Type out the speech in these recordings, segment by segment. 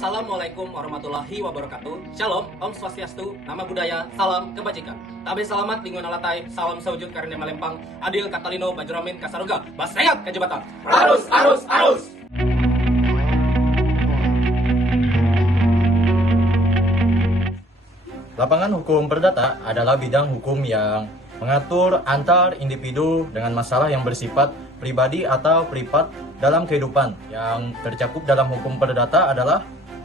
Assalamualaikum warahmatullahi wabarakatuh. Shalom, Om Swastiastu, Nama Budaya, Salam Kebajikan. Tabe selamat lingkungan alatai, salam sewujud karena Malempang, Adil Katalino, Bajuramin, Kasaruga, Basayat Kejabatan. Arus, arus, arus. Lapangan hukum perdata adalah bidang hukum yang mengatur antar individu dengan masalah yang bersifat pribadi atau privat dalam kehidupan. Yang tercakup dalam hukum perdata adalah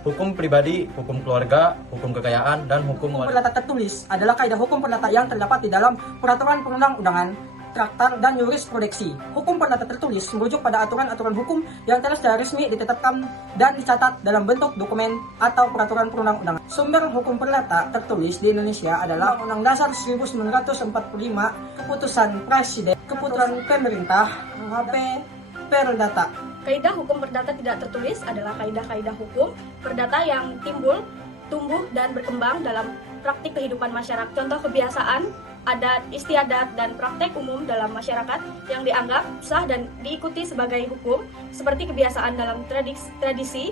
hukum pribadi, hukum keluarga, hukum kekayaan, dan hukum Perdata tertulis adalah kaidah hukum perdata yang terdapat di dalam peraturan perundang-undangan, traktat, dan jurisprudensi. Hukum perdata tertulis merujuk pada aturan-aturan hukum yang telah secara resmi ditetapkan dan dicatat dalam bentuk dokumen atau peraturan perundang-undangan. Sumber hukum perdata tertulis di Indonesia adalah Undang Dasar 1945, Keputusan Presiden, Keputusan Pemerintah, HP Perdata. Kaidah hukum perdata tidak tertulis adalah kaidah-kaidah hukum perdata yang timbul, tumbuh, dan berkembang dalam praktik kehidupan masyarakat. Contoh kebiasaan, adat, istiadat, dan praktek umum dalam masyarakat yang dianggap sah dan diikuti sebagai hukum, seperti kebiasaan dalam tradisi,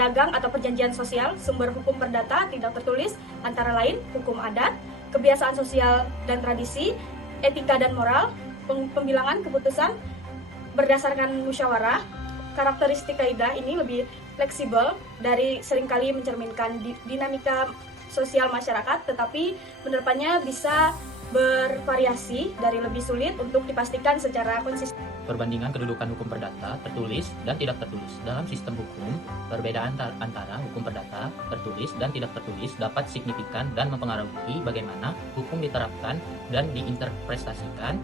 dagang atau perjanjian sosial. Sumber hukum perdata tidak tertulis antara lain hukum adat, kebiasaan sosial dan tradisi, etika dan moral, pembilangan keputusan berdasarkan musyawarah. Karakteristik kaidah ini lebih fleksibel dari seringkali mencerminkan dinamika sosial masyarakat, tetapi penerapannya bisa bervariasi dari lebih sulit untuk dipastikan secara konsisten. Perbandingan kedudukan hukum perdata tertulis dan tidak tertulis. Dalam sistem hukum, perbedaan antara hukum perdata tertulis dan tidak tertulis dapat signifikan dan mempengaruhi bagaimana hukum diterapkan dan diinterpretasikan.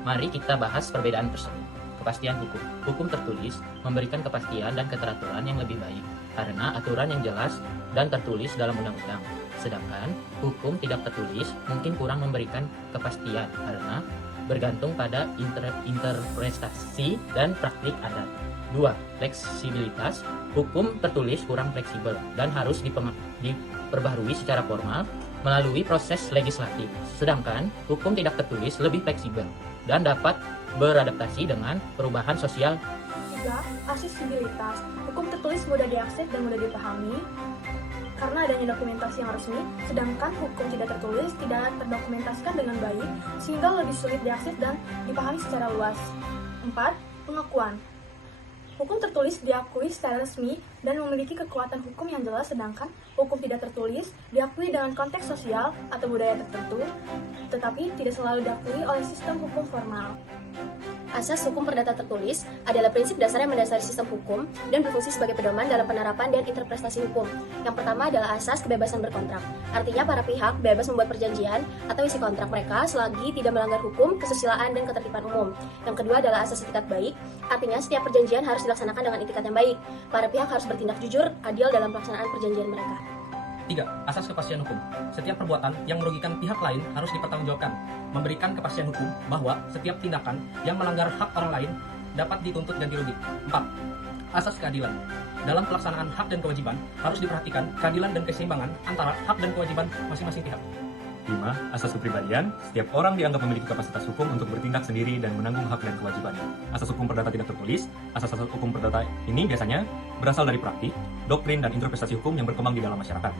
Mari kita bahas perbedaan tersebut. Kepastian hukum. Hukum tertulis memberikan kepastian dan keteraturan yang lebih baik karena aturan yang jelas dan tertulis dalam undang-undang. Sedangkan hukum tidak tertulis mungkin kurang memberikan kepastian karena bergantung pada interpretasi dan praktik adat. 2. Fleksibilitas. Hukum tertulis kurang fleksibel dan harus diperbaharui secara formal melalui proses legislatif. Sedangkan hukum tidak tertulis lebih fleksibel dan dapat beradaptasi dengan perubahan sosial. 3. Aksesibilitas. Hukum tertulis mudah diakses dan mudah dipahami karena adanya dokumentasi yang resmi, sedangkan hukum tidak tertulis tidak terdokumentasikan dengan baik sehingga lebih sulit diakses dan dipahami secara luas. 4. Pengakuan. Hukum tertulis diakui secara resmi dan memiliki kekuatan hukum yang jelas, sedangkan hukum tidak tertulis diakui dengan konteks sosial atau budaya tertentu, tetapi tidak selalu diakui oleh sistem hukum formal. Asas hukum perdata tertulis adalah prinsip dasar yang mendasari sistem hukum dan berfungsi sebagai pedoman dalam penerapan dan interpretasi hukum. Yang pertama adalah asas kebebasan berkontrak. Artinya para pihak bebas membuat perjanjian atau isi kontrak mereka selagi tidak melanggar hukum, kesusilaan, dan ketertiban umum. Yang kedua adalah asas itikat baik. Artinya setiap perjanjian harus dilaksanakan dengan itikat yang baik. Para pihak harus bertindak jujur, adil dalam pelaksanaan perjanjian mereka. 3. Asas kepastian hukum. Setiap perbuatan yang merugikan pihak lain harus dipertanggungjawabkan, memberikan kepastian hukum bahwa setiap tindakan yang melanggar hak orang lain dapat dituntut ganti rugi. 4. Asas keadilan. Dalam pelaksanaan hak dan kewajiban harus diperhatikan keadilan dan keseimbangan antara hak dan kewajiban masing-masing pihak. 5. Asas kepribadian. Setiap orang dianggap memiliki kapasitas hukum untuk bertindak sendiri dan menanggung hak dan kewajibannya. Asas hukum perdata tidak tertulis. Asas-asas hukum perdata ini biasanya berasal dari praktik, doktrin, dan interpretasi hukum yang berkembang di dalam masyarakat.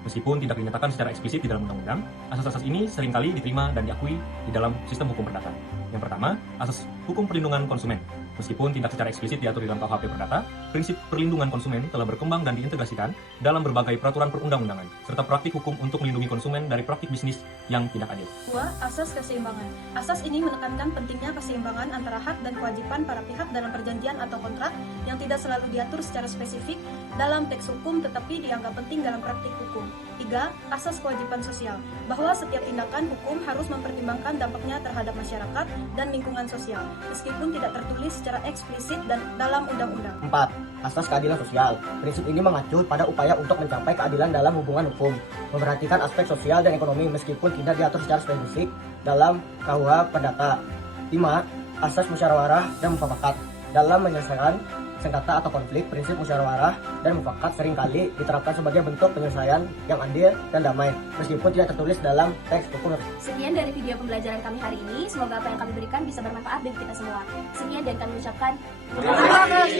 Meskipun tidak dinyatakan secara eksplisit di dalam undang-undang, asas-asas ini seringkali diterima dan diakui di dalam sistem hukum perdata. Yang pertama, asas hukum perlindungan konsumen. Meskipun tidak secara eksplisit diatur di dalam KUHP Perdata, prinsip perlindungan konsumen telah berkembang dan diintegrasikan dalam berbagai peraturan perundang-undangan, serta praktik hukum untuk melindungi konsumen dari praktik bisnis yang tidak adil. 2. Asas keseimbangan. Asas ini menekankan pentingnya keseimbangan antara hak dan kewajiban para pihak dalam perjanjian atau kontrak yang tidak selalu diatur secara spesifik dalam teks hukum tetapi dianggap penting dalam praktik hukum. 3. Asas kewajiban sosial, bahwa setiap tindakan hukum harus mempertimbangkan dampaknya terhadap masyarakat dan lingkungan sosial, meskipun tidak tertulis secara eksplisit dan dalam undang-undang. 4. Asas keadilan sosial. Prinsip ini mengacu pada upaya untuk mencapai keadilan dalam hubungan hukum, memperhatikan aspek sosial dan ekonomi meskipun tidak diatur secara spesifik dalam KUH Perdata. 5. Asas musyawarah dan mufakat. Dalam menyelesaikan sengketa atau konflik, prinsip musyawarah dan mufakat seringkali diterapkan sebagai bentuk penyelesaian yang adil dan damai, meskipun tidak tertulis dalam teks hukum. Sekian dari video pembelajaran kami hari ini. Semoga apa yang kami berikan bisa bermanfaat bagi kita semua. Sekian dan kami ucapkan terima kasih.